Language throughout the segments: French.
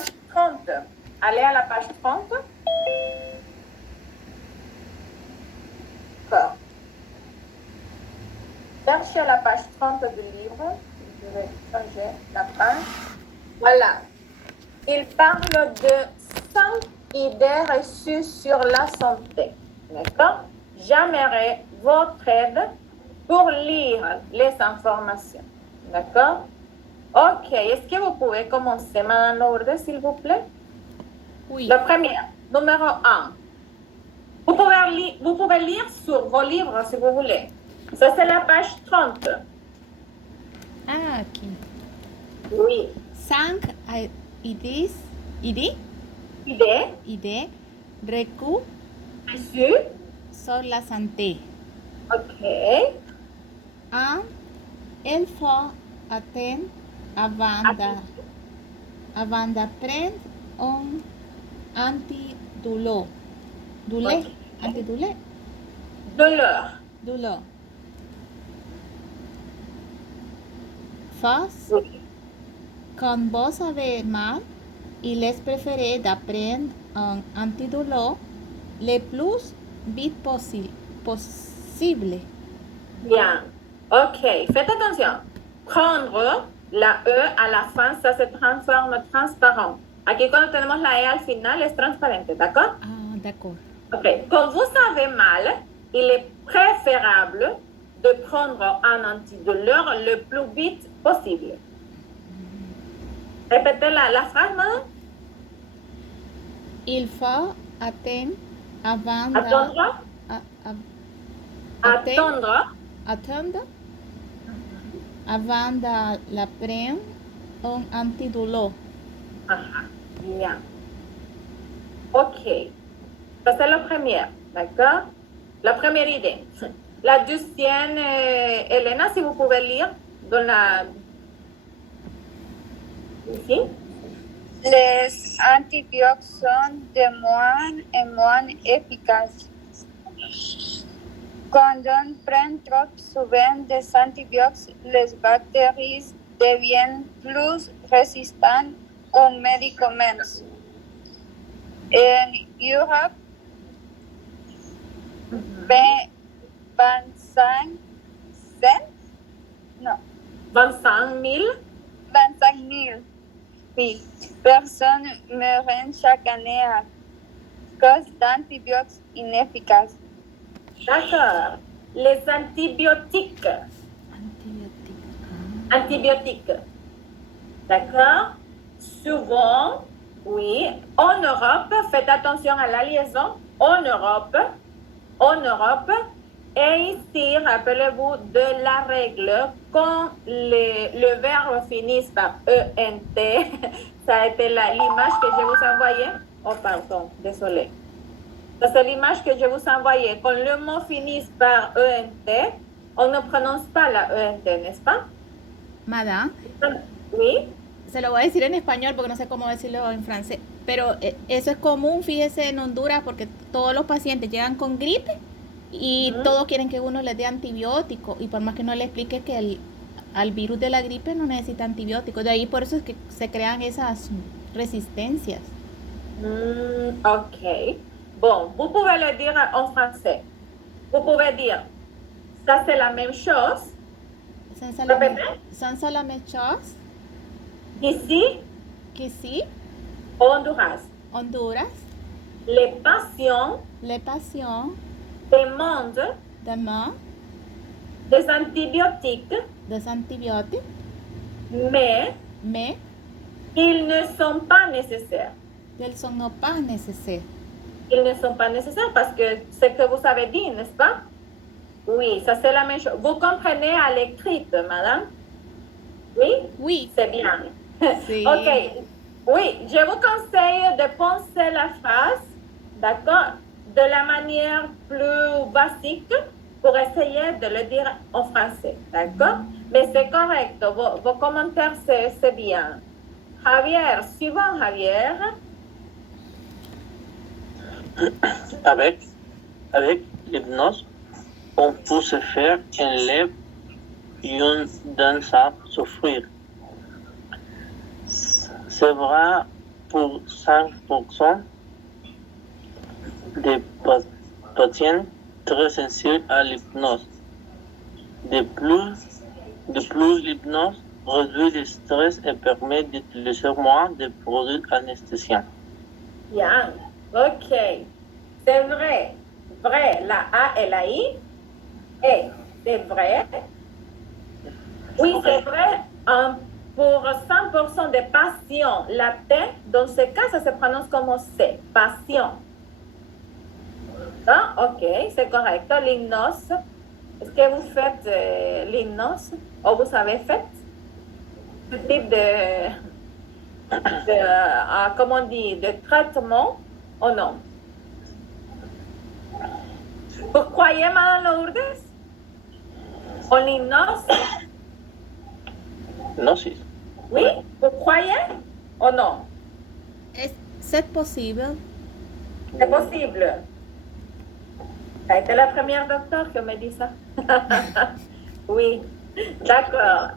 page 30. Allez à la page 30. D'accord. Cherchez la page 30 du livre. Je vais changer la page. Voilà. Il parle de 5 idées reçues sur la santé. D'accord? J'aimerais votre aide pour lire les informations. D'accord? Ok. Est-ce que vous pouvez commencer, Madame Lourdes, s'il vous plaît? Oui. La première, numéro 1. Vous pouvez lire sur vos livres si vous voulez. Ça, c'est la page 30. Ah, aquí. Oui. 5 idées reçues Reçu. sur la santé. Ok. 1. Il faut attendre avant de prendre un antidouleur. Ok. Antidouleur. Douleur. Face. Oui. Quand vous avez mal, il est préféré de prendre un antidouleur le plus vite possible. Bien. Ok. Faites attention. Prendre la E à la fin, ça se transforme transparent. Aquí cuando tenemos la E al final es transparente, ¿d'accord? Ah, d'accord. Ok. Quand vous avez mal, il est préférable de prendre un antidouleur le plus vite possible. Répétez la phrase, madame. Il faut attendre avant Attendre. attendre avant de la prendre un antidouleur. Ajá. Bien. Ok. Ça, c'est la première. D'accord? La première idée. La deuxième, Elena, si vous pouvez lire dans la... Ici. Les antibiotiques sont de moins en moins efficaces. Quand on prend trop souvent des antibiotiques, les bactéries deviennent plus résistantes aux médicaments. En Europe, 25 000 personnes meurent chaque année à cause d'antibiotiques inefficaces. D'accord. Les antibiotiques. Antibiotiques. D'accord? Souvent, oui. En Europe, faites attention à la liaison. En Europe, et ici, rappelez-vous de la règle, quand le verbe finit par ENT, ça a été l'image que je vous envoyais. Oh, pardon, désolé. Ça, c'est l'image que je vous envoyais. Quand le mot finit par ENT, on ne prononce pas la ENT, n'est-ce pas? Madame, Oui. se lo voy a decir en español porque no sé cómo decirlo en francés, pero eso es común, fíjese, en Honduras, porque todos los pacientes llegan con gripe y todos quieren que uno les dé antibiótico, y por más que no le explique que al virus de la gripe no necesita antibióticos, de ahí por eso es que se crean esas resistencias. Ok. Bon, vous pouvez le dire en français. Vous pouvez dire, ça c'est la même chose. Son la même chose. Ici, Honduras. Les patients demandent des antibiotiques, mais ils ne sont pas nécessaires. Ils ne sont pas nécessaires parce que ce que vous avez dit, n'est-ce pas? Oui, ça c'est la même chose. Vous comprenez à l'écrit, madame? Oui? Oui. C'est bien. Sí. Ok. Oui, je vous conseille de penser la phrase, d'accord, de la manière plus basique pour essayer de le dire en français, d'accord? Mais c'est correct, vos commentaires, c'est bien. Javier, suivant Javier. Avec l'hypnose, on peut se faire enlever une dans à souffrir. C'est vrai pour 5% des patients très sensibles à l'hypnose. De plus, l'hypnose réduit le stress et permet d'utiliser moins de produits anesthésiants. Bien, ok. C'est vrai. Vrai, la A et la I. Et c'est vrai. Oui, c'est vrai. Pour 100% des patients, la T, dans ce cas, ça se prononce comme C. Patient. Ah, ok, c'est correct. L'hypnose. Est-ce que vous faites l'hypnose ou vous avez fait ce type comment on dit, de traitement ou non? Vous croyez, Madame Lourdes, en l'hypnose? Hypnosis. Oui, vous croyez ou non? C'est possible. C'est possible. Ça a été la première docteur qui me dit ça. Oui, d'accord.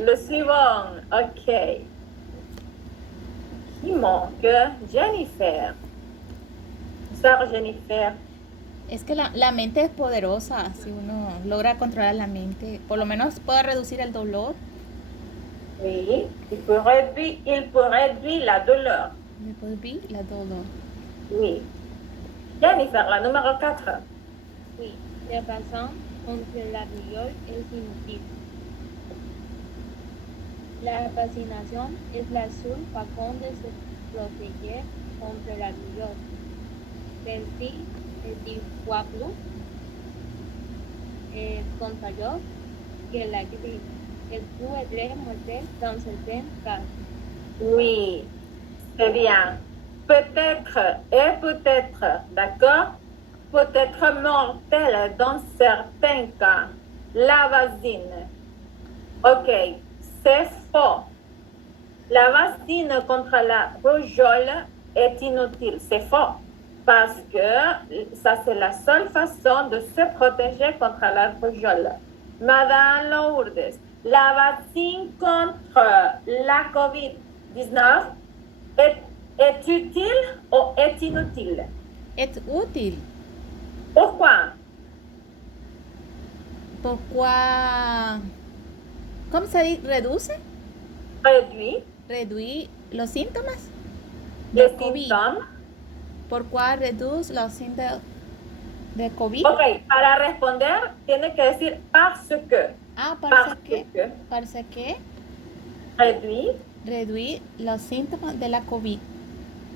Le suivant, ok. Qui manque? Jennifer. Sœur Jennifer. Es que la mente es poderosa, si uno logra controlar la mente, por lo menos puede reducir el dolor. Oui, il peut réduire la douleur. Réduire la douleur. Oui. Jennifer, la numéro 4. Oui, la razón contre la rigor es inútil. La fascinación es la seule façon de se protéger contre la rigor. Celle-ci est 10 fois plus contagieuse que la grippe. Elle peut être mortelle dans certains cas. Oui, c'est bien. Peut-être et peut-être, d'accord? Peut-être mortelle dans certains cas. La vaccine. Ok, c'est faux. La vaccine contre la rougeole est inutile. C'est faux. Parce que ça, c'est la seule façon de se protéger contre la rougeole. Madame Lourdes, la vaccine contre la COVID-19 est utile ou est inutile? Es útil. Pourquoi? ¿Cómo se dice? ¿Reduce? Réduit Los síntomas les de COVID. symptômes. ¿Por cuál reduce los síntomas de COVID? Ok, para responder tiene que decir parce que. Ah, Parce que que réduit réduit. los síntomas de la COVID.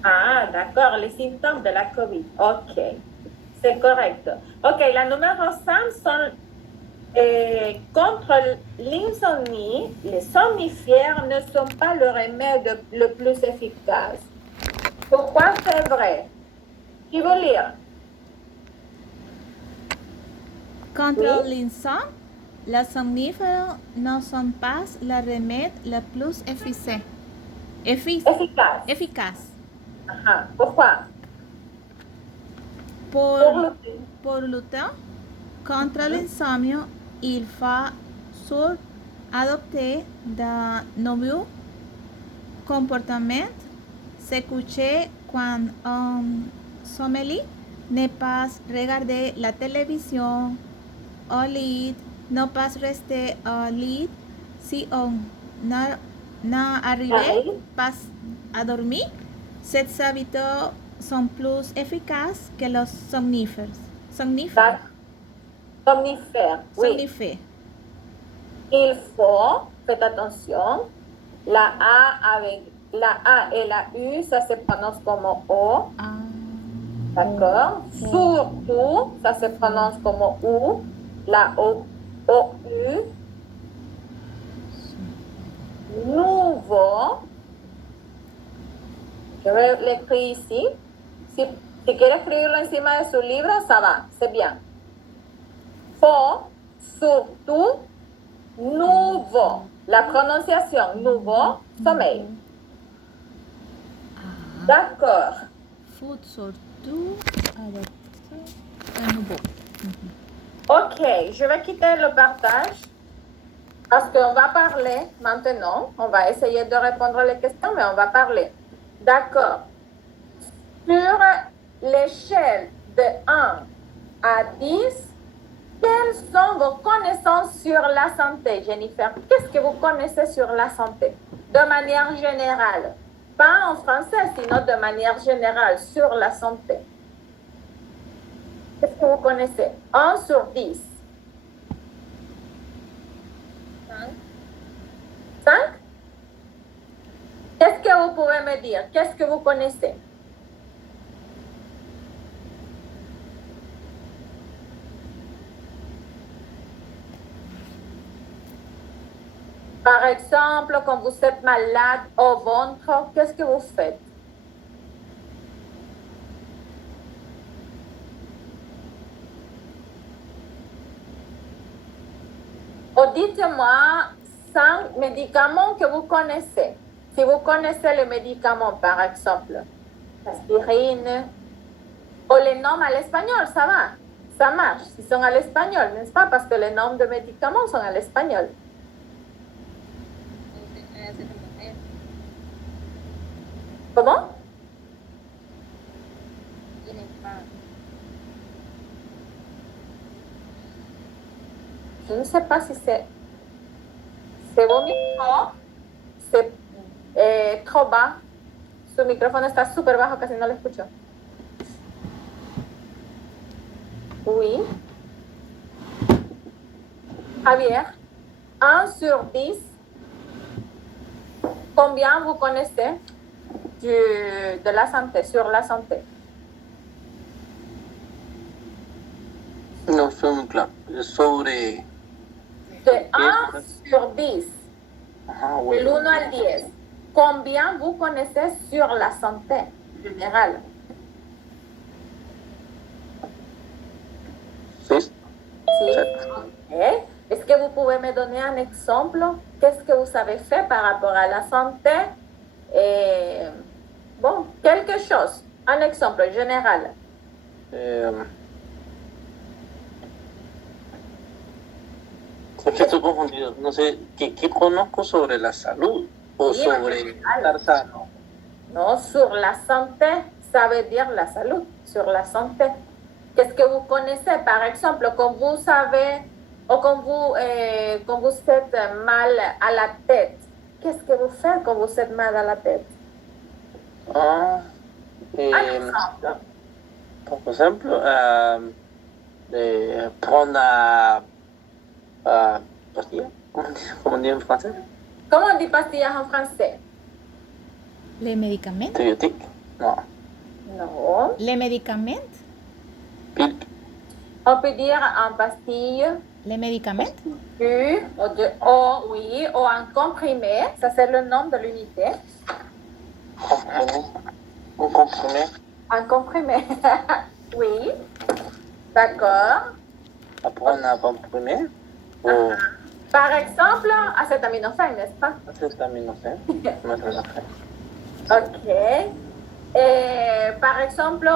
Ah, d'accord, les symptômes de la COVID. Ok, c'est correct. Ok, la numéro 5 sont contre l'insomnie. Les somnifères ne sont pas le remède le plus efficace. Pourquoi c'est vrai? Qui veut lire? Contre Oui. l'insomnie, los somníferos no son pas le remède le plus efficace. Efficace. Efficace. Aha. Pourquoi? Pour lutter contre l'insomnie, il faut sur adopter de nouveaux comportements, se coucher quand on sommeille, ne pas regarder la télévision au lit, ne pas rester au lit si on n'arrive pas à dormir. Ces habitudes sont plus efficaces que los somníferos. Somnifère. Oui. Somnifères. Il faut, faites attention, la A et la U, ça se prononce comme O, Ah, d'accord? Surtout, ça se prononce comme OU, la OU. Nouveau, je vais l'écrire ici. Si quiere escribirlo encima de su libro, ça va, c'est bien. Faut, surtout, nouveau. La prononciation nouveau, sommeil. D'accord. food surtout adopter un nouveau. Ok, je vais quitter le partage parce qu'on va parler maintenant. On va essayer de répondre les questions, mais on va parler D'accord. Sur l'échelle de 1 à 10, quelles sont vos connaissances sur la santé, Jennifer? Qu'est-ce que vous connaissez sur la santé? De manière générale. Pas en français, sinon de manière générale, sur la santé. Qu'est-ce que vous connaissez? 1 sur 10. 5? Qu'est-ce que vous pouvez me dire? Qu'est-ce que vous connaissez? Par exemple, quand vous êtes malade au ventre, qu'est-ce que vous faites? Ou dites-moi 5 médicaments que vous connaissez. Si vous connaissez les médicaments, par exemple, aspirine, ou les noms à l'espagnol, ça va, ça marche. Ils sont à l'espagnol, n'est-ce pas? Parce que les noms de médicaments sont à l'espagnol. Comment? Je ne sais pas si c'est vos micro, c'est trop bas. Su micrófono está súper bajo, casi no lo escucho. Oui. Javier, 1 sur 10, combien vous connaissez de la santé, sur la santé? No estoy muy claro. Sobre. De 1 sur 10, Ajá, del bueno. 1 al 10, combien vous connaissez sur la santé générale? 6. Sí. Ok. Est-ce que vous pouvez me donner un exemple? Qu'est-ce que vous avez fait par rapport à la santé? Bon, quelque chose. Un exemple général. Es que estoy confundido. No sé, ¿qué conozco sobre la salud? O Sí, sobre estar sano. Non, sur la santé, ça veut dire la salud, sur la santé. Qu'est-ce que vous connaissez? Par exemple, quand vous savez, ou quand vous êtes mal à la tête, qu'est-ce que vous faites quand vous êtes mal à la tête? Ah, Un exemple. por ejemplo, prendre pastilla, ¿cómo dit en français? Comment on dit pastillas en français? Les médicaments? Antibiotique? Non. Non. Les médicaments? Pile. On peut dire en pastille, Les médicaments? oui, ou en comprimé, ça c'est le nom de l'unité. Comprimé. Un comprimé. En comprimé, oui, d'accord. Apprendre un comprimé. Ou Par exemple, acétaminophène, n'est-ce pas? acetaminofén. Acetaminofén. Ok. Et par exemple,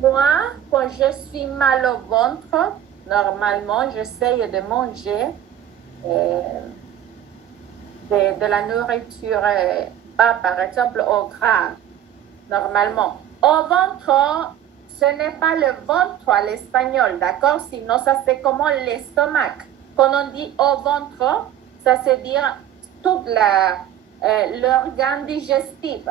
moi, quand je suis mal au ventre, normalement, j'essaye de manger de la nourriture, pas par exemple au gras, normalement. Au ventre, ce n'est pas le ventre à l'espagnol, d'accord? Sinon, ça c'est comme l'estomac. Quand on dit au ventre, ça c'est dire toute l'organe digestif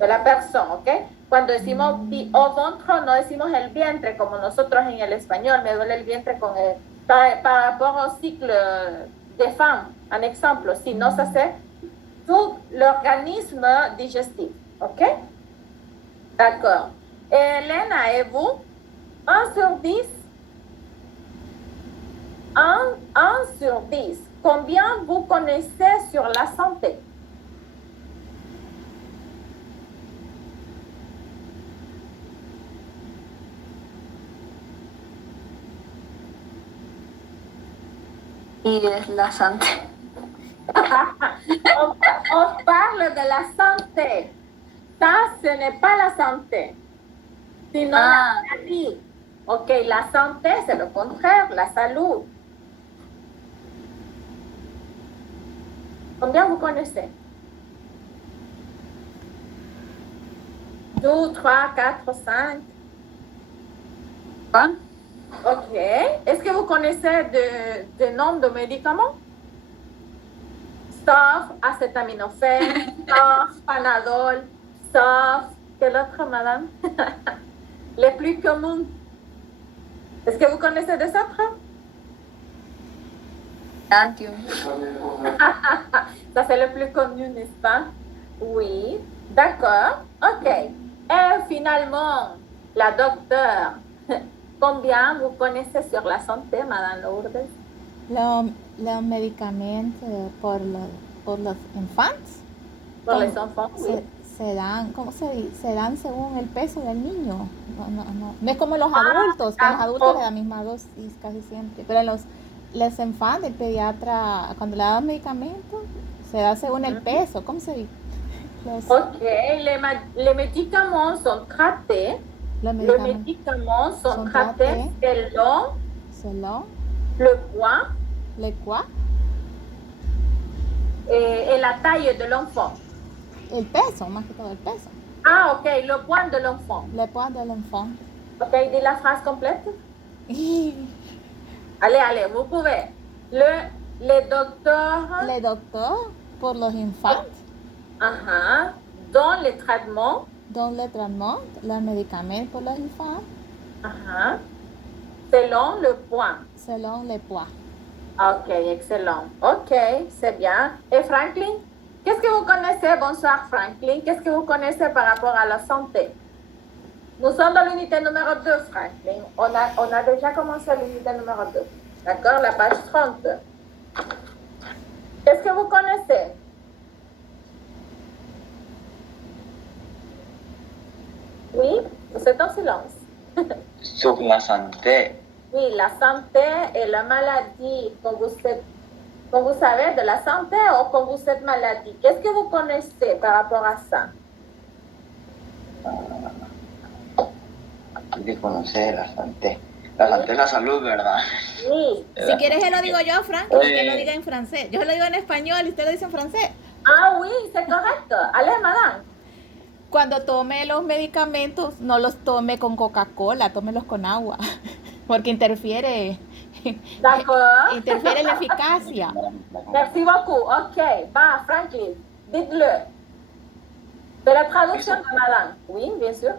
de la persona, ¿ok? Cuando decimos au ventre, no decimos el vientre como nosotros en el español, me duele el vientre con par rapport au cycle des femmes, un exemple. Sinon, ça c'est tout l'organisme digestif, ok? D'accord. Et Elena, et vous? 1 sur 10? 1 sur 10. Combien vous connaissez sur la santé? Y es la santé. on parle de la santé. Ça, ce n'est pas la santé. Sinon, la maladie. Ok, la santé, c'est le contraire, la salud. Combien vous connaissez? 2, 3, 4, 5. Quoi? Ok. Est-ce que vous connaissez des noms de médicaments? Sauf acétaminophène, sauf Panadol, sauf... Quel autre, madame? Les plus communs. Est-ce que vous connaissez des autres? Antium. Ça, c'est le plus connu, n'est-ce pas? Oui. D'accord. OK. Et finalement, la docteure, combien vous connaissez sur la santé, madame Lourdes? Los medicamentos por los infantes Pour les enfants, oui. se dan, ¿cómo se dice? Se dan según el peso del niño. No es como los adultos, que a los adultos le dan la misma dosis casi siempre. Pero los infantes, el pediatra, cuando le dan medicamentos, se da según el peso. ¿Cómo se dice? OK. Les médicaments sont traités. Les Les médicaments sont traités selon le poids le poids, et la taille de l'enfant. el peso, más que todo el peso. Ah, OK. Le poids de l'enfant. Le poids de l'enfant. OK. Dis la phrase complète. Allez, vous pouvez. Les docteurs pour los infantes, dans les traitements, los medicamentos pour los infantes, selon le poids. selon le poids. OK, excellent. OK, c'est bien. Et Franklin, qu'est-ce que vous connaissez? Bonsoir Franklin. Qu'est-ce que vous connaissez par rapport à la santé? Nous sommes dans l'unité numéro 2, Franklin. On a déjà commencé l'unité numéro 2. D'accord? La page 30. Qu'est-ce que vous connaissez? Oui, vous êtes en silence. Sur la santé, Oui, la santé et la maladie. Quand vous savez de la santé ou quand vous êtes maladie, qu'est-ce que vous connaissez par rapport à ça? hay que conocer la santé. La santé es la salud, ¿verdad? Oui. Si quieres, se lo digo yo, Frank, que lo diga en francés. Yo se lo digo en español y usted lo dice en francés. Ah oui, c'est correct. Allez, madame. Cuando tome los medicamentos, no los tome con Coca-Cola, tómelos con agua, porque interfiere en la eficacia. Merci beaucoup. OK. Va, Franklin, dites-le. De la traduction de madame. Oui, bien sûr.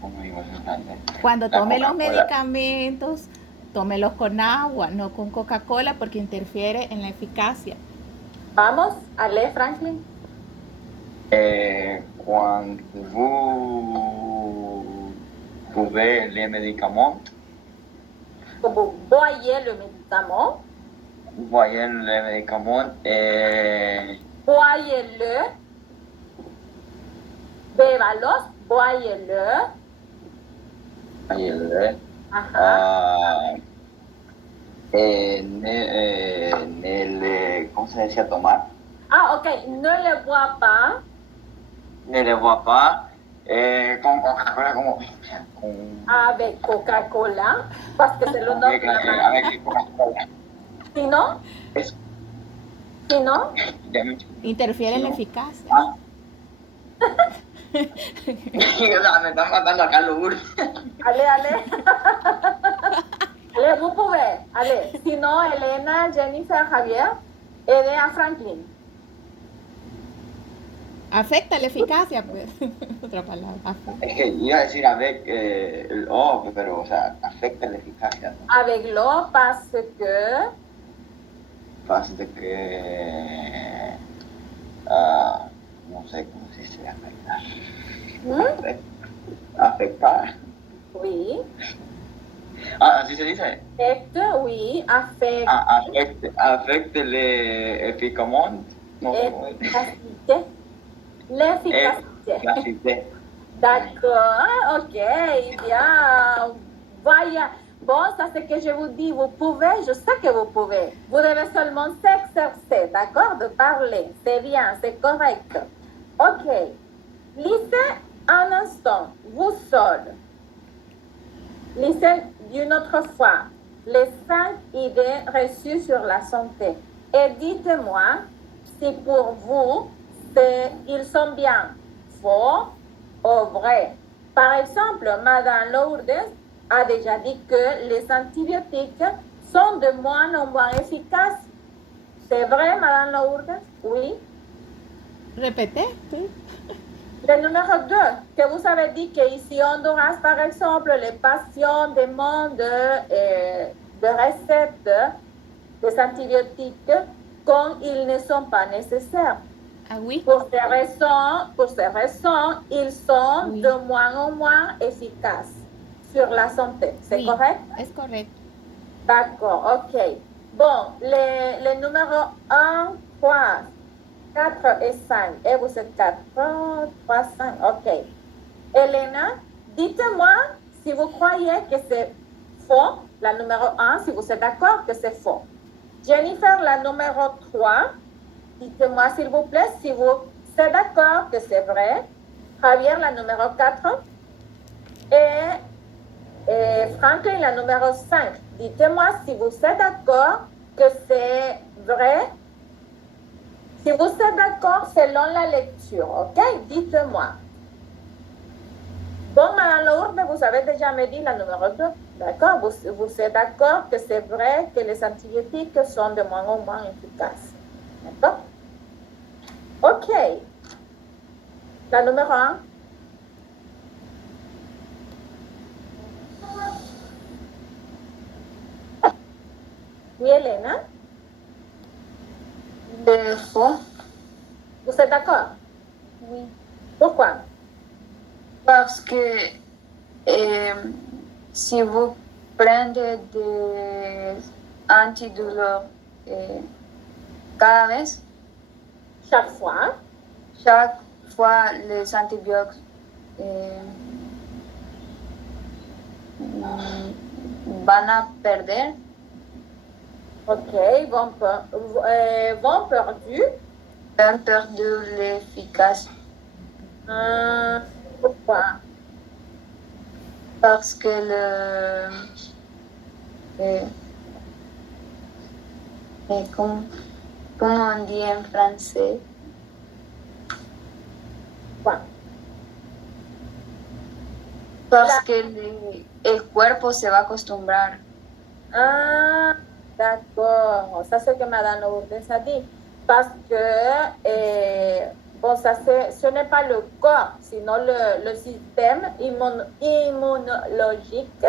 ¿Cómo digo eso en francés? Cuando La tome los Coca-Cola. medicamentos, tómelos con agua, no con Coca-Cola, porque interfiere en la eficacia. Vamos, allez, Franklin. Quand vous buvez les médicaments, Quand vous boyez le médicament, vous voyez les médicaments et boyez-le. Bébalos, boyez-le. ¿cómo se decía tomar? Ah, OK. Ne le bois pas. Ne le bois pas con Coca-Cola, como con Avec Coca-Cola, parce que c'est le nom de la marque. avec Coca-Cola. Sinon, Eso, ya me Interfiere en la eficacia. o sea, me están matando acá los burros. allez. Allez, vous pouvez. Allez. Sinon, Elena, Jennifer, Javier, aidez à Franklin. Afecta la eficacia, pues. Otra palabra. Afecta. Es que iba a decir avec el O, pero, o sea, afecta la eficacia, ¿no? Avec l'eau, parce que Fácil de que, no sé cómo se dice afectar. Afectar. oui, Así se dice. affecte, oui, affecte, Afecte le efficamment. No, ¿cómo es? efficacité, l'efficacité. Eficacité. D'accord, OK, bien. Voyez. Bon, ça c'est que je vous dis, vous pouvez, je sais que vous pouvez. Vous devez seulement s'exercer, d'accord, de parler. C'est bien, c'est correct. OK. Lisez un instant, vous seul. Lisez d'une autre fois les 5 idées reçues sur la santé. Et dites-moi si pour vous, ils sont bien. faux ou vrai. Par exemple, Madame Lourdes a déjà dit que les antibiotiques sont de moins en moins efficaces. C'est vrai, Madame Lourdes? Oui. Répétez, sí. Le numéro 2, que vous avez dit qu'ici en Honduras, par exemple, les patients demandent de recettes des antibiotiques quand ils ne sont pas nécessaires. Ah oui. Pour ces raisons, ils sont Oui. de moins en moins efficaces sur la santé. C'est Oui, correct? es correcto. D'accord, ok. Bon, les numéros 1, 3, 4 et 5. Et vous êtes 4, 3, 5. Ok. Elena, dites-moi si vous croyez que c'est faux, la numéro 1, si vous êtes d'accord que c'est faux. Jennifer, la numéro 3, dites-moi s'il vous plaît si vous êtes d'accord que c'est vrai. Javier, la numéro 4. Et Franklin, la numéro 5. Dites-moi si vous êtes d'accord que c'est vrai. Si vous êtes d'accord selon la lecture, ok? Dites-moi. Bon, Madame Lourdes, vous avez déjà me dit la numéro 2. D'accord? Vous êtes d'accord que c'est vrai que les antibiotiques sont de moins en moins efficaces. D'accord? Ok. La numéro 1. Oui, Elena? Le faux, Vous êtes d'accord? Oui. Pourquoi? parce que si vous prenez des antidouleurs cada vez, Chaque fois. chaque fois les antibiotiques van a perder, Ok, vont perdu. han perdu l'efficace Pourquoi? parce que comment on dit en français? Pourquoi? Parce que el cuerpo se va a acostumbrar. Ah, d'accord. Ça, c'est ce que Madame Lourdes a dit. Parce que, bon, ça, ce n'est pas le corps, sinon le système immunologique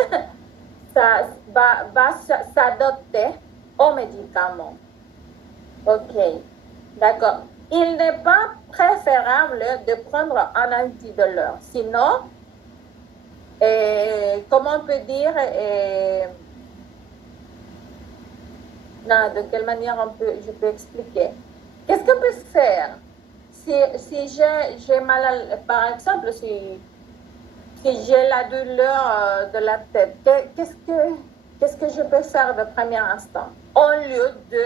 ça va s'adapter aux médicaments. Ok, d'accord. Il n'est pas préférable de prendre un antidouleur. Sinon, comment on peut dire, non, de quelle manière je peux expliquer? Qu'est-ce qu'on peut faire si j'ai mal, par exemple, si j'ai la douleur de la tête, qu'est-ce que je peux faire de premier instant? Au lieu de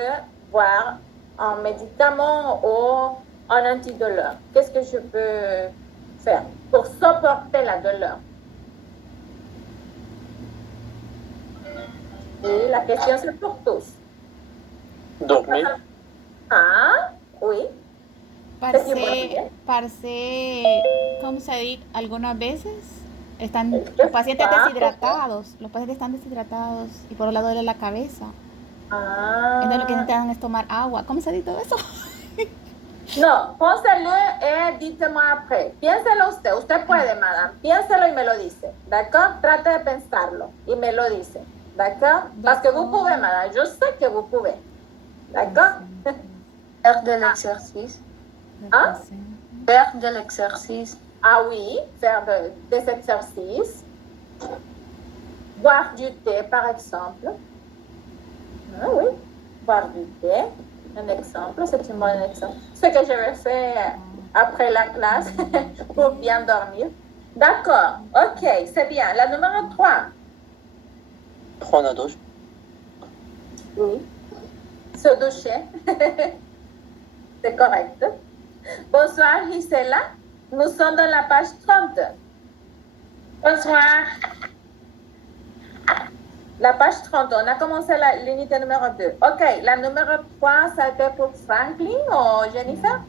voir un médicament ou un antidouleur, qu'est-ce que je peux faire pour supporter la douleur? Et la question, c'est pour tous. Dormir. Ah, oui. Parce, ¿cómo se dice? Algunas veces están los pacientes deshidratados. Los pacientes están deshidratados y por un lado duele la cabeza. Ah. Entonces lo que necesitan es tomar agua. ¿Cómo se dice todo eso? No, pónselo y díselo après. Piénselo usted. Usted puede, madame. Piénselo y me lo dice. ¿D'accord? Trate de pensarlo y me lo dice. ¿D'accord? Parce que vous pouvez, madame. Je sais que vous pouvez. ¿D'accord? Faire de l'exercice. Hein? Faire de l'exercice. Ah oui, faire des exercices. Boire du thé, par exemple. Ah oui, boire du thé. Un exemple, c'est un bon exemple. Ce que je vais faire après la classe pour bien dormir. D'accord, ok, c'est bien. La numéro 3. Prendre la douche. Oui. Se doucher. C'est correct. Bonsoir, Gisela. Nous sommes dans la page 30. Bonsoir. La page 30, on a commencé l'unité numéro 2. Ok, la numéro 3, ça a été pour Franklin ou Jennifer?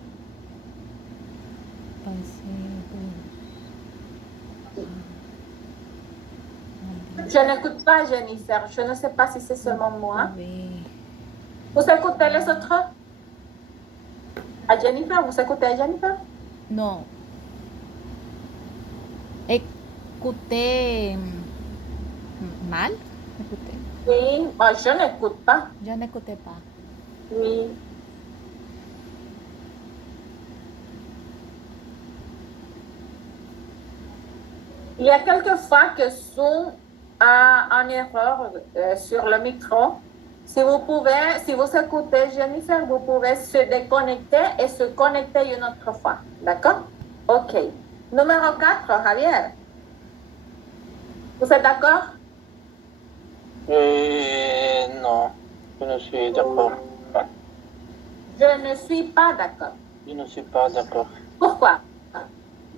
Je n'écoute pas Jennifer. Je ne sais pas si c'est seulement moi. Vous écoutez les autres? À Jennifer, vous écoutez à Jennifer? No. Écoutez mal. Écoutez. Oui, moi je n'écoute pas. Je n'écoutais pas. Oui. Il y a quelques fois que Zoom a une erreur sur le micro. Si vous écoutez Jennifer, vous pouvez se déconnecter et se connecter une autre fois. D'accord? OK. Numéro 4, Javier. Vous êtes d'accord? Non, je ne suis d'accord pas. Je ne suis pas d'accord. Je ne suis pas d'accord. Pourquoi?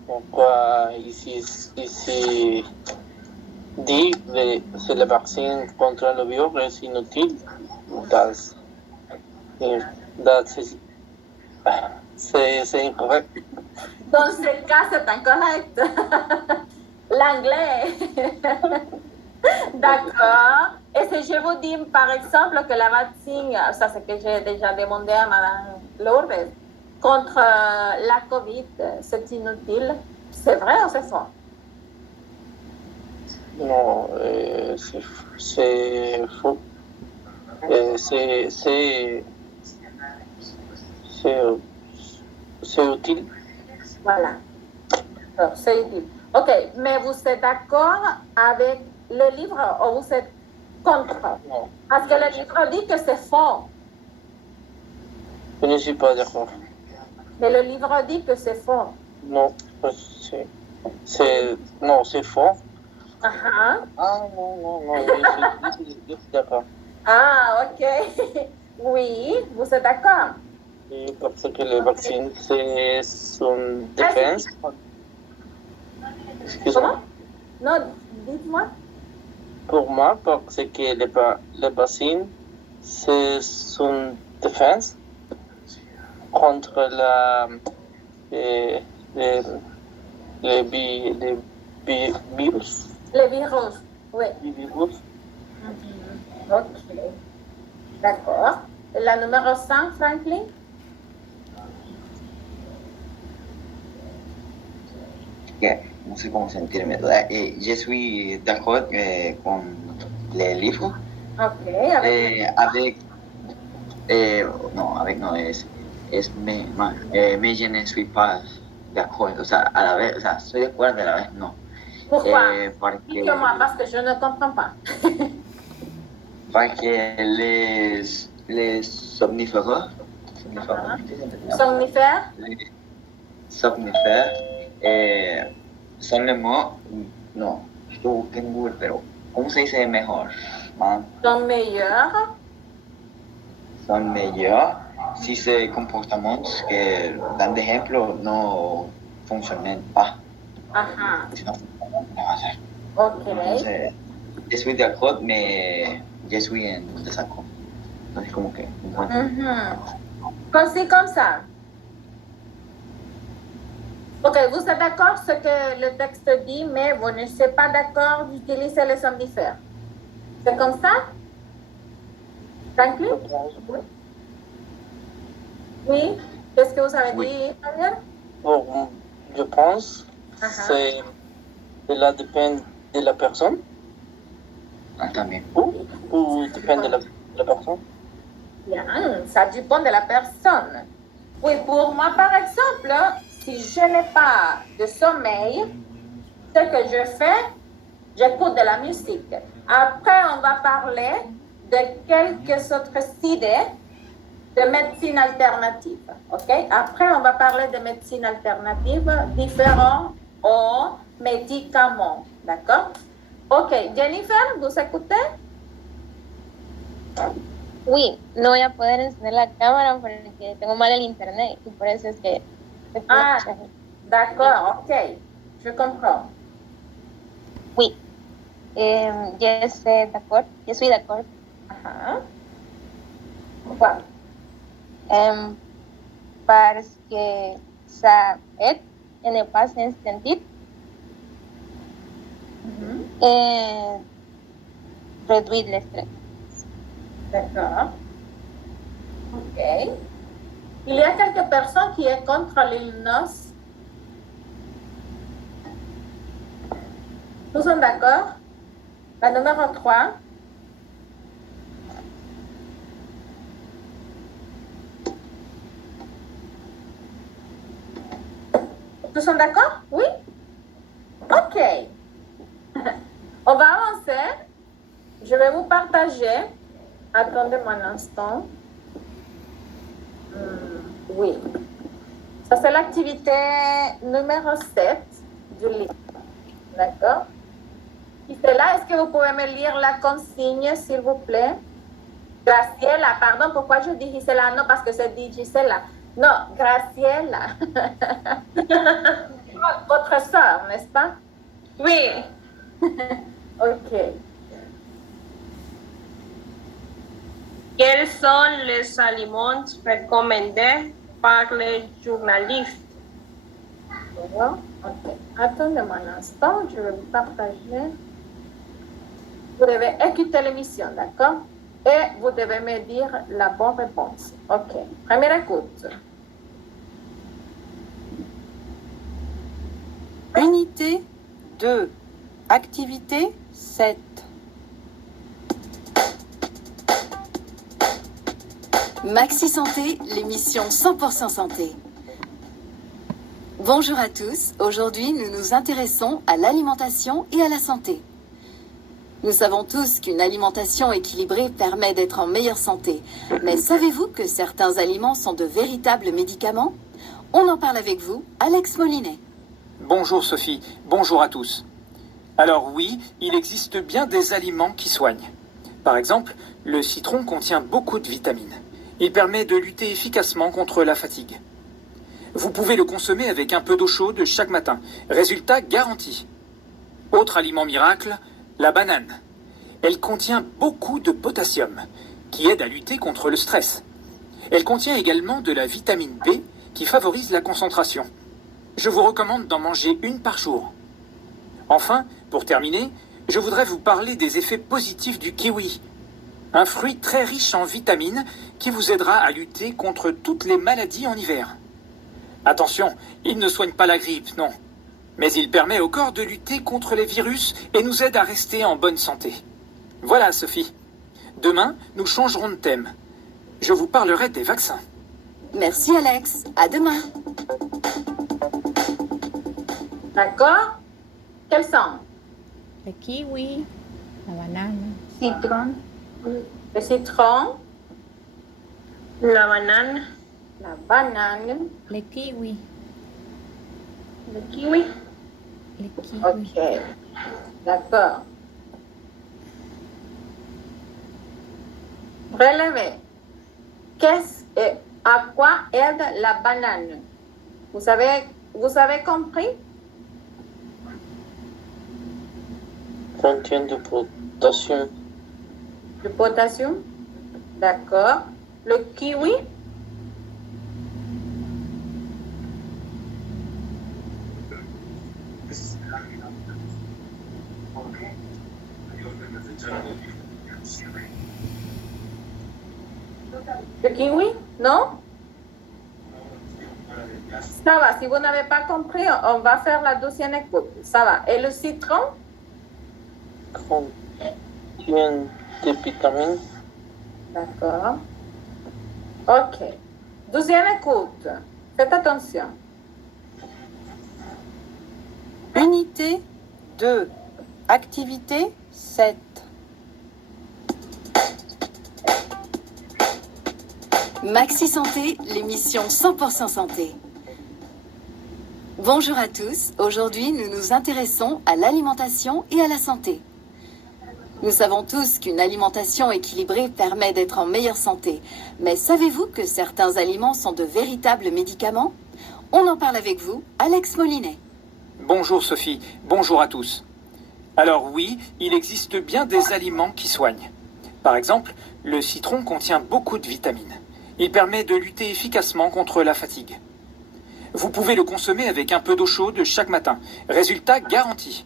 Pourquoi ici dit que c'est le vaccin contre le virus est inutile? C'est incorrect. Dans ce cas, c'est incorrect. L'anglais. D'accord. Et si je vous dis, par exemple, que la vaccine, ça c'est que j'ai déjà demandé à Mme Lourdes, contre la COVID, c'est inutile. C'est vrai ou c'est faux? Non, c'est faux. C'est utile. Voilà. Alors, c'est utile. OK, mais vous êtes d'accord avec le livre ou vous êtes contre? Non, Parce que le livre dit que c'est faux. je ne suis pas d'accord. Mais le livre dit que c'est faux. Non, non, c'est faux. Ah, Ah non, je suis d'accord. ah, OK. Oui, vous êtes d'accord. Oui, parce que le vaccin, c'est son défense. Excuse-moi. Non, dites-moi. Pour moi, parce que le vaccin, c'est son défense contre les virus. Le virus, oui. Les virus. OK. D'accord. La numéro 5, Franklin? Que no sé cómo sentirme, ¿verdad? Je suis d'accord con les livres. OK. Mais je ne suis pas d'accord. O sea, a la vez, o sea, estoy de acuerdo a la vez no. Pourquoi? Porque, Dites-moi, parce que je ne comprends pas. parce que les somnifères, Somnifère? les somnifères son les mots, no, esto busqué en Google, pero ¿cómo se dice mejor? Sont meilleurs. Son mejor si se comportamientos que dan de ejemplo no funcionan pas. Ajá. Si no funcionan, no va a ser. OK. Entonces, je suis d'accord, mais je suis en desacuerdo. Entonces, como que encuentro. Comme ça. OK, vous êtes d'accord ce que le texte dit, mais vous ne n'êtes pas d'accord d'utiliser les somnifères. C'est comme ça? Franklin? Oui. Qu'est-ce que vous avez dit, Javier? Bon, je pense que cela dépend de la personne. Ah, también. Ou dépend de la personne. Bien, ça dépend de la personne. Oui, pour moi, par exemple, si je n'ai pas de sommeil, ce que je fais, j'écoute de la musique. Après, on va parler de quelques autres idées de médecine alternative. OK? Après, on va parler de médecine alternative différents aux médicaments. D'accord? OK. Jennifer, ¿vous écoutez? Uy, no voy a poder encender la cámara porque tengo mal el internet y por eso es que... Ah, d'accord, OK. Je comprends. Oui, je suis d'accord. Pourquoi? Parce que ça aide en el present sentit, réduire l'estrès. D'accord. Ok. Il y a quelques personnes qui sont contre l'hypnose. Nous sommes d'accord? La numéro 3. Nous sommes d'accord? Oui? Ok. On va avancer. Je vais vous partager. Attendez-moi un instant. Oui. Ça, c'est l'activité numéro 7 du livre. D'accord? Et c'est là, est-ce que vous pouvez me lire la consigne, s'il vous plaît? Graciela, pardon, pourquoi je dis Gisela? Non, parce que c'est dit Gisela. Non, Graciela. Votre soeur, n'est-ce pas? Oui. Ok. Quels sont les aliments recommandés par les journalistes? D'accord. Ok. Attendez-moi un instant, je vais vous partager. Vous devez écouter l'émission, d'accord? Et vous devez me dire la bonne réponse. Ok. Première écoute. Unité 2. Activité 7. Maxi Santé, l'émission 100% santé. Bonjour à tous, aujourd'hui nous nous intéressons à l'alimentation et à la santé. Nous savons tous qu'une alimentation équilibrée permet d'être en meilleure santé. Mais savez-vous que certains aliments sont de véritables médicaments? On en parle avec vous, Alex Molinet. Bonjour Sophie, bonjour à tous. Alors oui, il existe bien des aliments qui soignent. Par exemple, le citron contient beaucoup de vitamines. Il permet de lutter efficacement contre la fatigue. Vous pouvez le consommer avec un peu d'eau chaude chaque matin. Résultat garanti. Autre aliment miracle, la banane. Elle contient beaucoup de potassium, qui aide à lutter contre le stress. Elle contient également de la vitamine B, qui favorise la concentration. Je vous recommande d'en manger une par jour. Enfin, pour terminer, je voudrais vous parler des effets positifs du kiwi. Un fruit très riche en vitamines qui vous aidera à lutter contre toutes les maladies en hiver. Attention, il ne soigne pas la grippe, non. Mais il permet au corps de lutter contre les virus et nous aide à rester en bonne santé. Voilà, Sophie. Demain, nous changerons de thème. Je vous parlerai des vaccins. Merci Alex, à demain. D'accord? Quels sont? Le kiwi, la banane. Citron, Le citron, La banane, la banane. Le kiwi. le kiwi, Le kiwi. Ok. D'accord. Relevez. Qu'est-ce et à quoi aide la banane? Vous avez compris? Contient de potassium. Le potassium? D'accord. Le kiwi? Le kiwi? Non? Ça va, si vous n'avez pas compris, on va faire la deuxième écoute. Ça va. Et le citron? Contient des vitamines. D'accord. Ok. Deuxième écoute. Faites attention. Unité 2. Activité 7. Maxi Santé, l'émission 100% santé. Bonjour à tous, aujourd'hui nous nous intéressons à l'alimentation et à la santé. Nous savons tous qu'une alimentation équilibrée permet d'être en meilleure santé. Mais savez-vous que certains aliments sont de véritables médicaments? On en parle avec vous, Alex Molinet. Bonjour Sophie, bonjour à tous. Alors oui, il existe bien des aliments qui soignent. Par exemple, le citron contient beaucoup de vitamines. Il permet de lutter efficacement contre la fatigue. Vous pouvez le consommer avec un peu d'eau chaude chaque matin. Résultat garanti.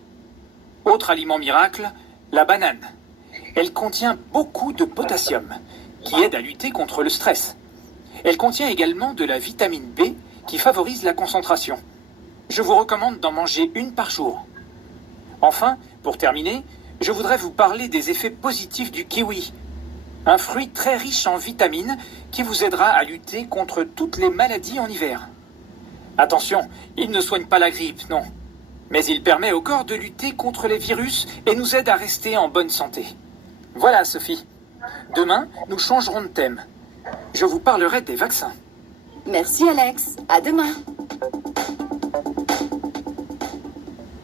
Autre aliment miracle, la banane. Elle contient beaucoup de potassium, qui aide à lutter contre le stress. Elle contient également de la vitamine B, qui favorise la concentration. Je vous recommande d'en manger une par jour. Enfin, pour terminer, je voudrais vous parler des effets positifs du kiwi. Un fruit très riche en vitamines qui vous aidera à lutter contre toutes les maladies en hiver. Attention, il ne soigne pas la grippe, non. Mais il permet au corps de lutter contre les virus et nous aide à rester en bonne santé. Voilà, Sophie. Demain, nous changerons de thème. Je vous parlerai des vaccins. Merci Alex, à demain.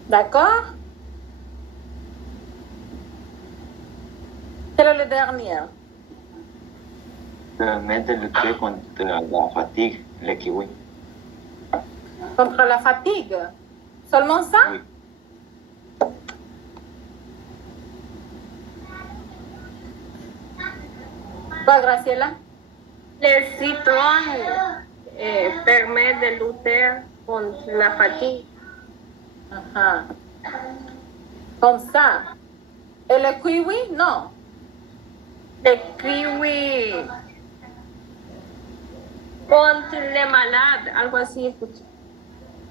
D'accord? Quel est le dernier? Permet de lutter contre la fatigue, le kiwi. Contre la fatigue? Seulement ça? Oui. Quoi, Graciela? Le citron permet de lutter contre la fatigue. Ajá. Comme ça. Et le kiwi? Non. Le kiwi contre les malades, algo así escuché.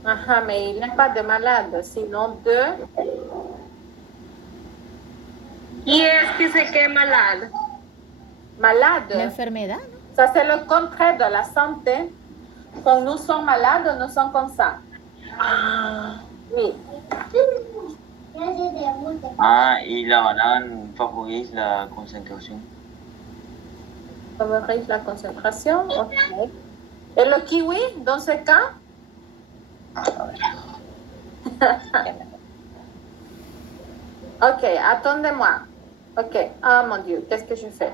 Ajá, mais il n'est pas de malade, sinon de... ¿Y es que se quede malade? La Malade. enfermedad, ¿no? Ça, c'est le contraire de la santé. Quand nous sommes malades, nous sommes comme ça. Oui. Ah, y la banana favorise la concentración. Favorise la concentration. Ok. Et le kiwi, dans ce cas? Ok, attendez-moi. Ok. Ah mon Dieu, qu'est-ce que je fais?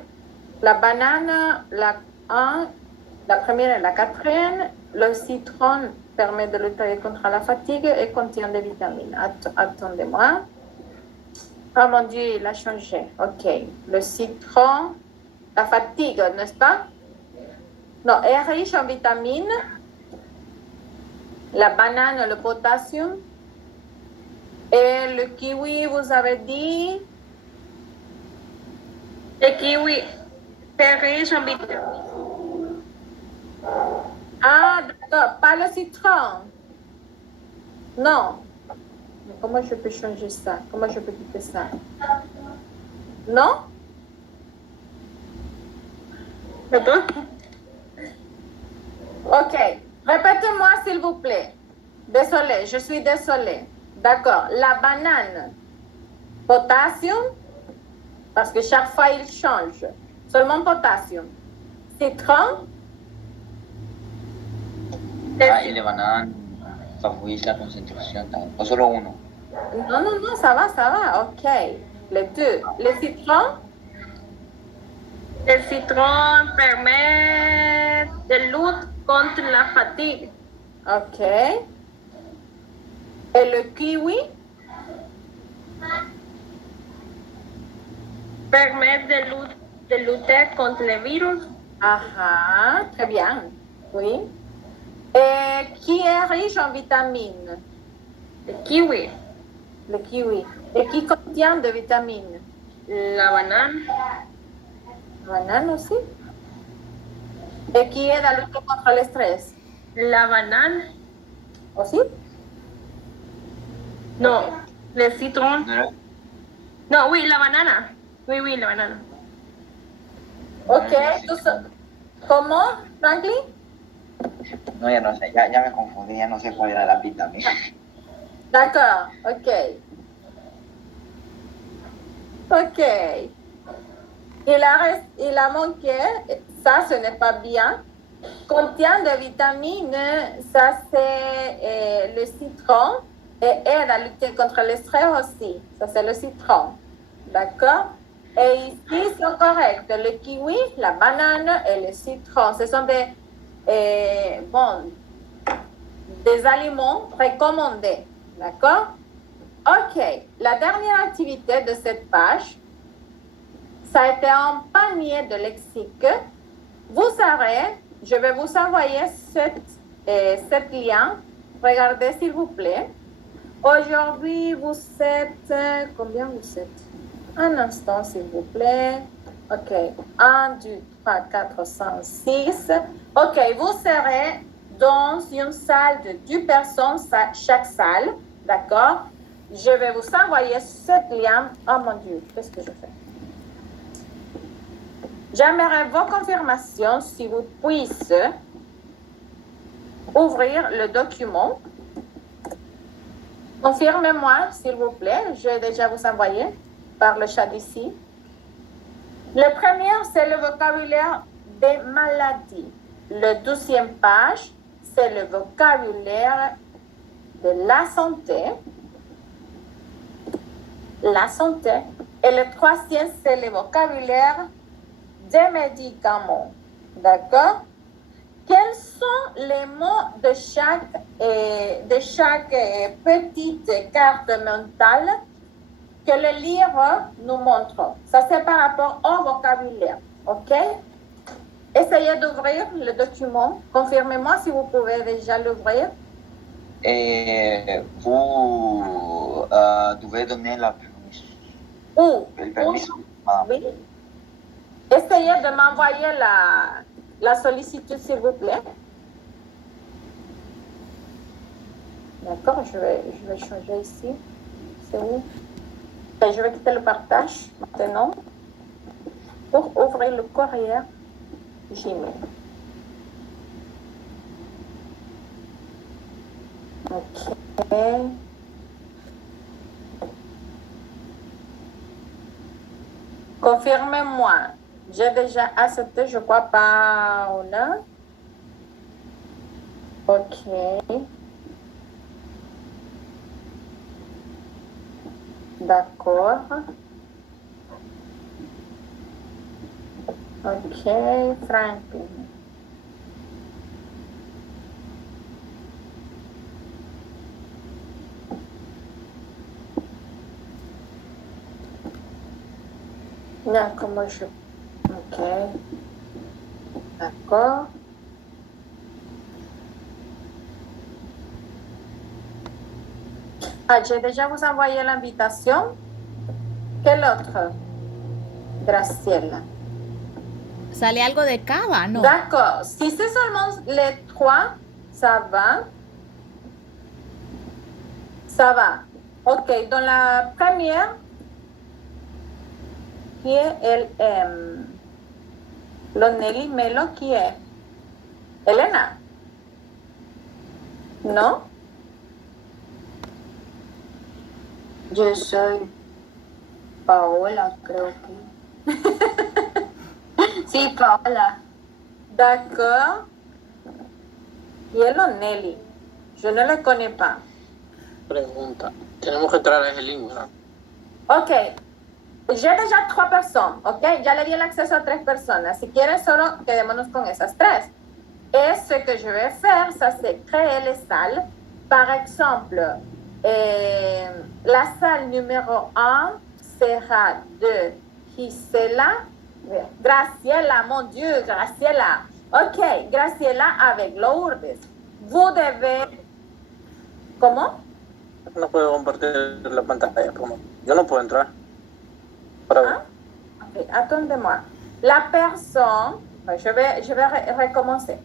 La banane, la 1, la première et la quatrième. Le citron permet de lutter contre la fatigue et contient des vitamines. Attendez-moi. Ah mon Dieu, il a changé. Ok. Le citron, la fatigue, n'est-ce pas? Non, est riche en vitamines. La banane, le potassium. Et le kiwi, vous avez dit? Le kiwi est riche en vitamines. Ah, d'accord, pas le citron. Non. Mais comment je peux changer ça? Comment je peux quitter ça? Non? Pardon? Ok. Répétez-moi, s'il vous plaît. Désolée, je suis désolée. D'accord. La banane, potassium, parce que chaque fois il change. Seulement potassium. Citron, Ah, y la banana favorise la concentración también. O solo uno. non, non, non, ça va, ok. Les deux. Le citron, Le citron permet de lutter contre la fatigue. ok. Et le kiwi, Permet de lutter contre les virus. ah, très bien. Oui. Et qui est riche en vitamines? Le kiwi, Le kiwi. Et qui contient de vitamines? la banane, La banane aussi. Et qui aide à lutter contre le stress? la banane. Aussi? No, le citron. ¿No era? No, oui, la banana. Oui, la banana. Ok. ¿Cómo, Franklin? No, ya no sé, ya me confundí, ya no sé cuál era la vitamina. D'accord, ok. Ok. Il a manqué, ça ce n'est pas bien. Contient de vitamines, ça c'est le citron et aide à lutter contre le stress aussi. Ça c'est le citron. D'accord? Et ici c'est correct. Le kiwi, la banane et le citron. Ce sont des aliments recommandés. D'accord? Ok. La dernière activité de cette page, ça a été un panier de lexique. Vous saurez, je vais vous envoyer cette cet lien. Regardez s'il vous plaît. Aujourd'hui, vous êtes... Combien vous êtes? Un instant, s'il vous plaît. OK. 1, 2, 3, 4, 5, 6. OK, vous serez dans une salle de 2 personnes, chaque salle. D'accord? Je vais vous envoyer ce lien. Oh mon Dieu, qu'est-ce que je fais? J'aimerais vos confirmations si vous puissiez ouvrir le document. Confirmez-moi, s'il vous plaît. Je vais déjà vous envoyer par le chat ici. Le premier, c'est le vocabulaire des maladies. Le 12e page, c'est le vocabulaire de la santé. La santé. Et le 3e, c'est le vocabulaire des médicaments. D'accord? Quels sont les mots de chaque petite carte mentale que le livre nous montre? Ça, c'est par rapport au vocabulaire. OK? Essayez d'ouvrir le document. Confirmez-moi si vous pouvez déjà l'ouvrir. Et vous devez donner la permission. Le permis. Oui. Essayez de m'envoyer la sollicitude, s'il vous plaît. D'accord, je vais changer ici. C'est où? Et je vais quitter le partage maintenant pour ouvrir le courrier Gmail. OK. Confirmez-moi. J'ai déjà accepté, je crois, Paola. OK. D'accord. OK, Franklin. Non, comment je... OK. D'accord. Ah, j'ai déjà vous envoyé l'invitation. Quel autre? Graciela. ¿Sale algo de cava? No. D'accord. Si c'est seulement les 3, ça va. Ça va. OK. Dans la première, qui est el Lonelli Melo, qui est Elena. ¿No? Yo soy Paola, creo que. Sí, Paola. D'accord. Y el Lonelli. Je ne le connais pas. Pregunta. Tenemos que entrar a ese link, ¿verdad? OK. J'ai déjà 3 personnes, OK? Ya le di el acceso a 3 personas. Si quieres, solo quedémonos con esas 3. Et ce que je vais faire, ça c'est créer les salles. Par exemple, la salle numéro 1 sera de Gisela. Graciela, mon Dieu, Graciela. OK, Graciela avec Lourdes. Vous devez... ¿Cómo? No puedo compartir la pantalla. ¿Cómo? Yo no puedo entrar. Para ver. OK, attendez-moi. La personne... Je vais recommencer.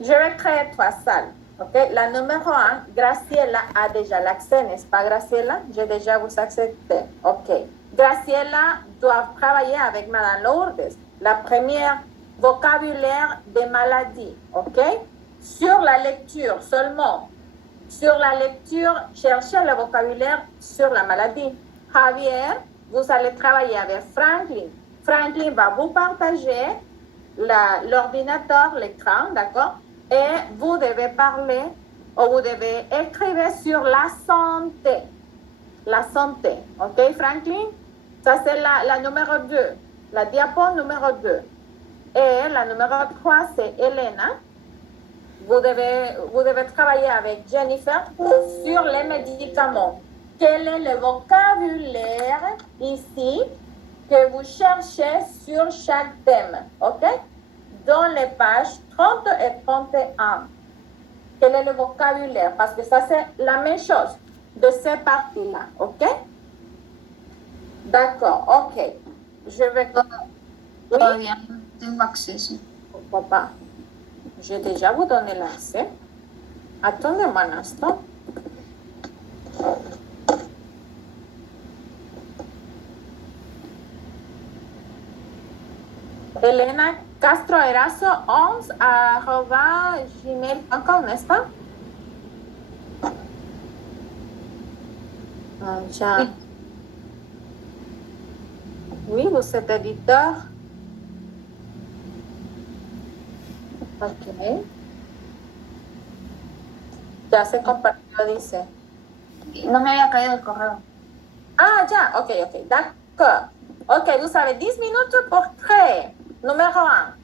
Je vais créer 3 salles. OK? La numéro 1, Graciela a déjà l'accès, n'est-ce pas, Graciela? J'ai déjà vous accepté. OK. Graciela doit travailler avec Madame Lourdes. La première, vocabulaire des maladies. OK? Sur la lecture seulement. Sur la lecture, cherchez le vocabulaire sur la maladie. Javier, vous allez travailler avec Franklin. Franklin va vous partager l'ordinateur, l'écran, d'accord? Et vous devez parler ou vous devez écrire sur la santé. La santé. OK, Franklin? Ça, c'est la numéro 2. La diapo numéro 2. Et la numéro 3, c'est Elena. Vous devez travailler avec Jennifer sur les médicaments. Quel est le vocabulaire ici que vous cherchez sur chaque thème? OK? Dans les pages 30 et 31. Quel est le vocabulaire? Parce que ça, c'est la même chose de ces parties-là, ok? D'accord, ok. Je vais... Oui, Todavía no tengo acceso. pourquoi pas? J'ai déjà vous donné l'accès. Attendez-moi un instant. Elena Castro Erazo 11@gmail.com, n'est-ce pas? Ya. Oui, vous êtes éditeur. Ok. Ya se compartió, dice. No me había caído el correo. Ah, ya, ok, d'accord. Ok, vous avez 10 minutes pour créer. Numéro 1.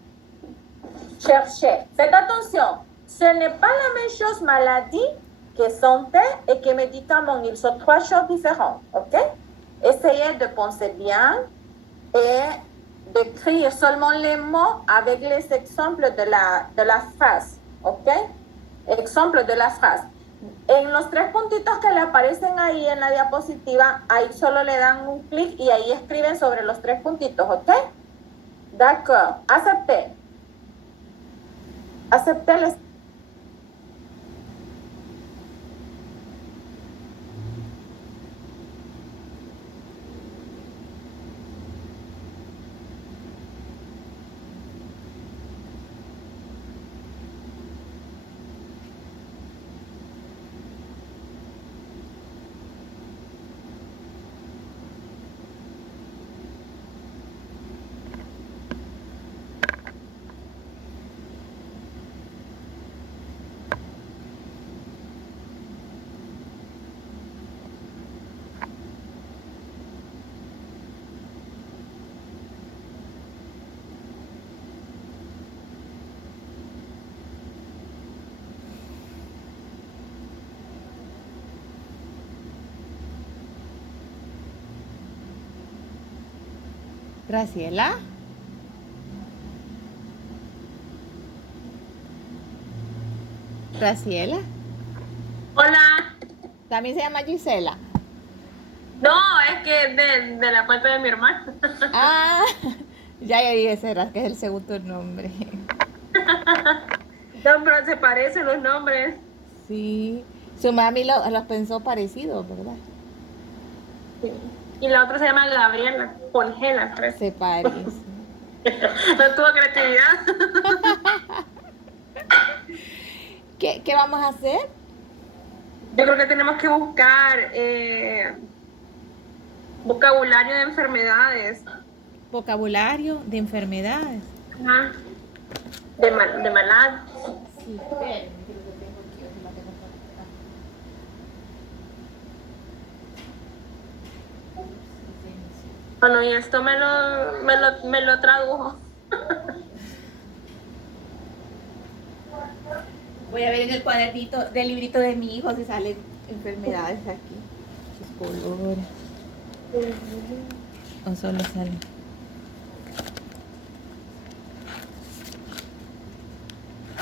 Cherchez. Faites attention. Ce n'est pas la même chose maladie que santé et que médicament. Ils sont trois choses différentes, ok? Essayez de penser bien et d'écrire seulement les mots avec les exemples de la phrase, ok? Exemple de la frase. En los tres puntitos que le aparecen ahí en la diapositiva, ahí solo le dan un clic y ahí escriben sobre los tres puntitos, ¿ok? D'accord. Acepté. Acepté el... Graciela. Graciela. Hola. También se llama Gisela. No, es que de la cuenta de mi hermano. Ah, ya dije, será que es el segundo nombre. No, pero se parecen los nombres. Sí, su mami los pensó parecidos, ¿verdad? Sí. Y la otra se llama Gabriela, Congela, creo. Se parece. No tuvo creatividad. ¿Qué vamos a hacer? Yo creo que tenemos que buscar vocabulario de enfermedades. Vocabulario de enfermedades. Ajá. De malad. Sí, Bueno, y esto me lo tradujo. Voy a ver en el cuadernito del librito de mi hijo si salen enfermedades aquí. Sus colores. O solo salen.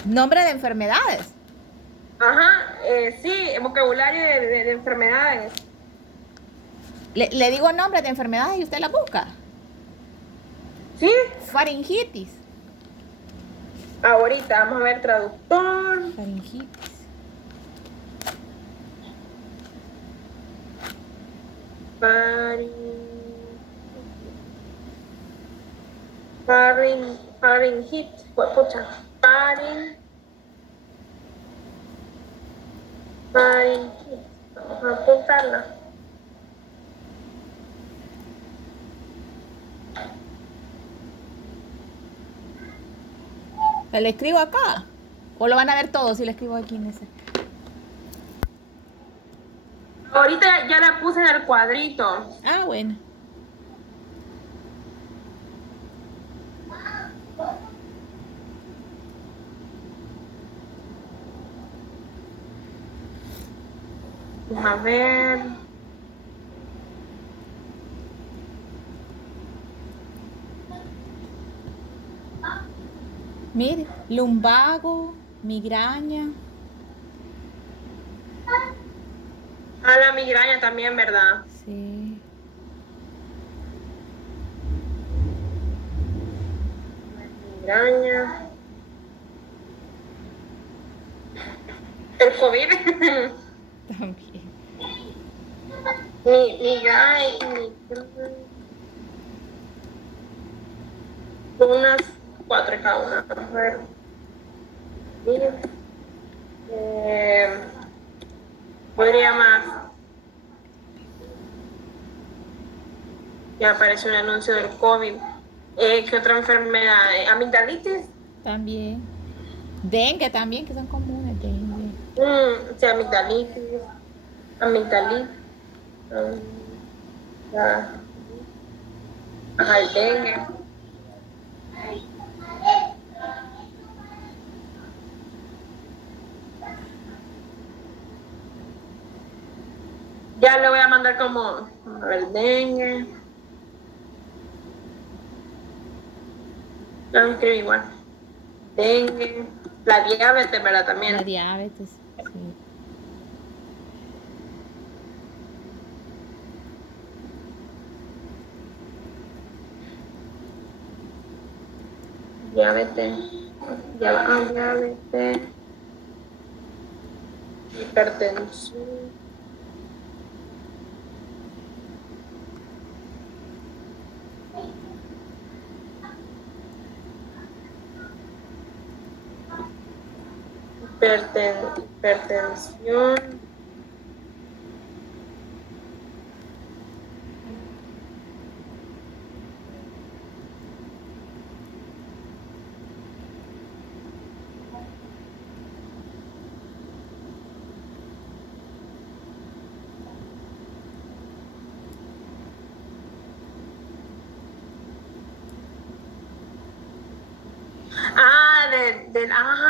Nombre de enfermedades. Ajá, sí, vocabulario de enfermedades. Le digo nombres de enfermedades y usted las busca. ¿Sí? Faringitis. Ahorita vamos a ver traductor. Faringitis. Faringitis. Pucha. Faringitis. Vamos a apuntarla. ¿Le escribo acá? ¿O lo van a ver todos si le escribo aquí en ese? Ahorita ya la puse en el cuadrito. Ah, bueno. A ver. Mire, lumbago, migraña, A la migraña también, ¿verdad? Sí. Migraña. El COVID. También. Migraña. Unas 4 cada una. A ver. Podría más. Ya aparece un anuncio del COVID. ¿Qué otra enfermedad? ¿Amigdalitis? También. Dengue también, que son comunes. Dengue. Sí, amigdalitis. Amigdalitis. Ya. Ajá, el dengue. Ya le voy a mandar como, a ver, dengue. No, escribo igual. Dengue. La diabetes, ¿verdad? También. La diabetes. Sí. Diabetes. Diabetes. Hipertensión. Hipertensión. Ah.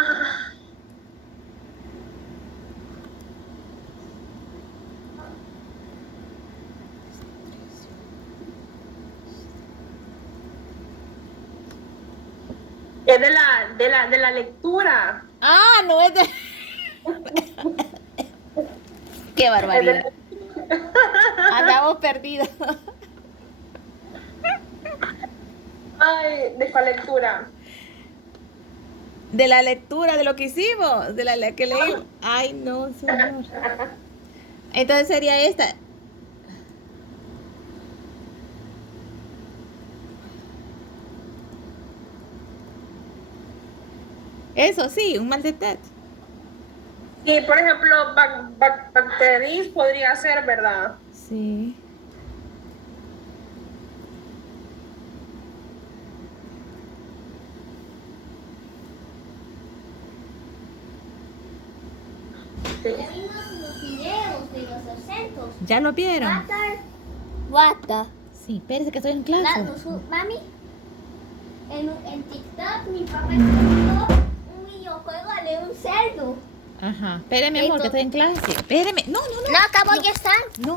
Es de la lectura. Ah, no es de. Qué barbaridad. Andamos perdidos. Ay, ¿de cuál lectura? De la lectura, de lo que hicimos, de la que leímos. Ay, no, señor. Entonces sería esta. Eso sí, un mal de tête. Sí, por ejemplo, bacteris podría ser, ¿verdad? Sí. Sí. Los videos de los acentos. ¿Ya lo vieron? Guata. Sí, espérese que estoy en clase. Mami, en TikTok mi papá encontró un videojuego de un cerdo. Ajá. Espéreme, amor, que estoy en clase. Espéreme. No. No, acabo ya estar. No.